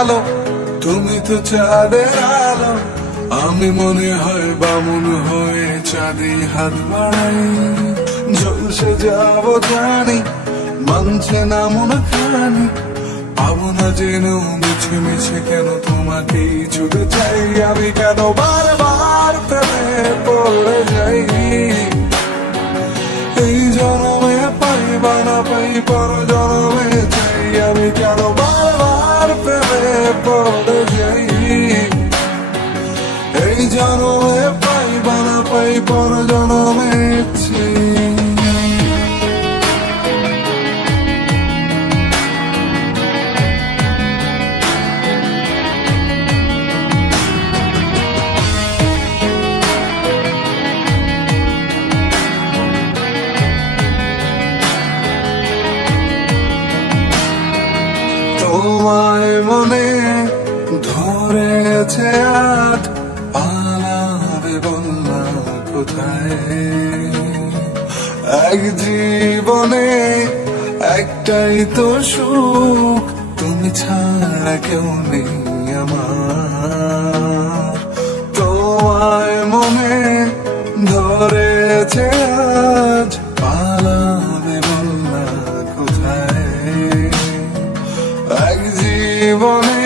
আলো, তুমি তো চাঁদের আলো। আমি মনে হয় বামুন হয়ে চাঁদে হাত বাড়াই, ঝলসে যাব জানি, মানছে না মন খানি। পাবো না যেন মিছে মিছে কেন তোমাকেই ছুটে চাই, আমি কেন বারবার প্রেমে পড়ে যাই। এই জনমে পাই বা না পাই পর জনমে চাই, আমি কেন বারবার প্রেমে পড়ে যাই। এই জনমে পাই বা না পাই পর জনমে চাই। তোমায় মনে ধরেছে আজ, পালাবে বললা কোথায়। এক জীবনে একটাই তো সুখ, তুমি ছাড়া কেউ নেই আমার। তোমায় মনে ধরেছে আজ, পালাবে বললা কোথায়। এক জীবনে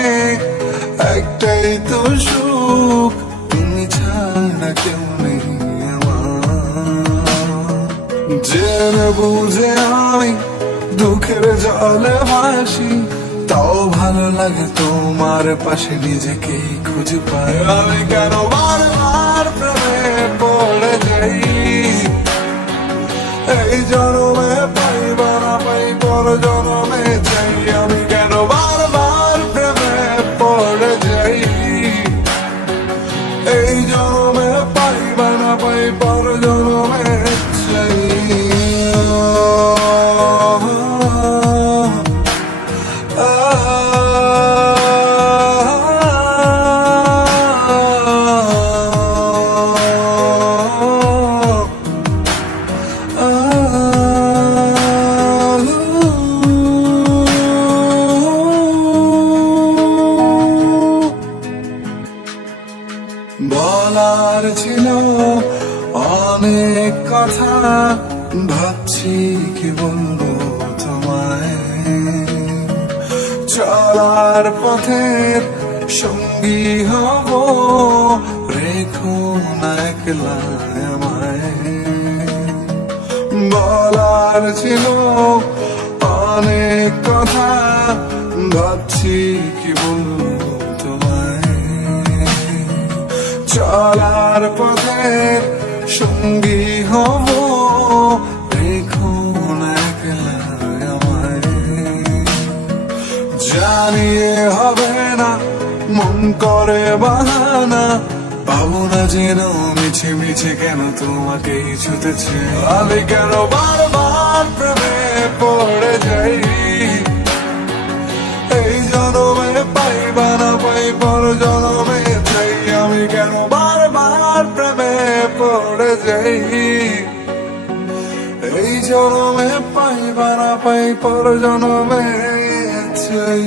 একটাই তো সুখ, তুমি ছাড়া কেউ নেই আমার। জেনে বুঝে আমি দুঃখের জলে ভাসি, তাও ভালো লাগে তোমার পাশে নিজেকেই খুঁজে পাই। আমি কেন বারবার প্রেমে পড়ে যাই, এই জনমে পাই বা না পাই পর জনমে চাই। আমি কেন বারবার প্রেমে পড়ে যাই, এই জনমে পাই বা না পাই পর জনমে চাই। বলার ছিল অনেক কথা, ভাবছি কি বলবো তোমায়। চলার পথের সঙ্গী হব, রেখো না একলা আমায়। বলার ছিল অনেক কথা, ভাবছি কি বলবো তোমায়। চলার পথে সঙ্গী হব, রেখো না একলা আমায়। জানিয়ে হবে না মন করে বাহানা, পাবো না যেন মিছে মিছে কেন তোমাকেই ছুটেছে। আমি কেন বারবার প্রেমে পড়ে যাই, এই জনমে পাই বা না পাই পর জনমে চাই। আমি কেন বারবার প্রেমে পড়ে যাই, এই জনমে পাই বা না পাই পর জনমে চাই।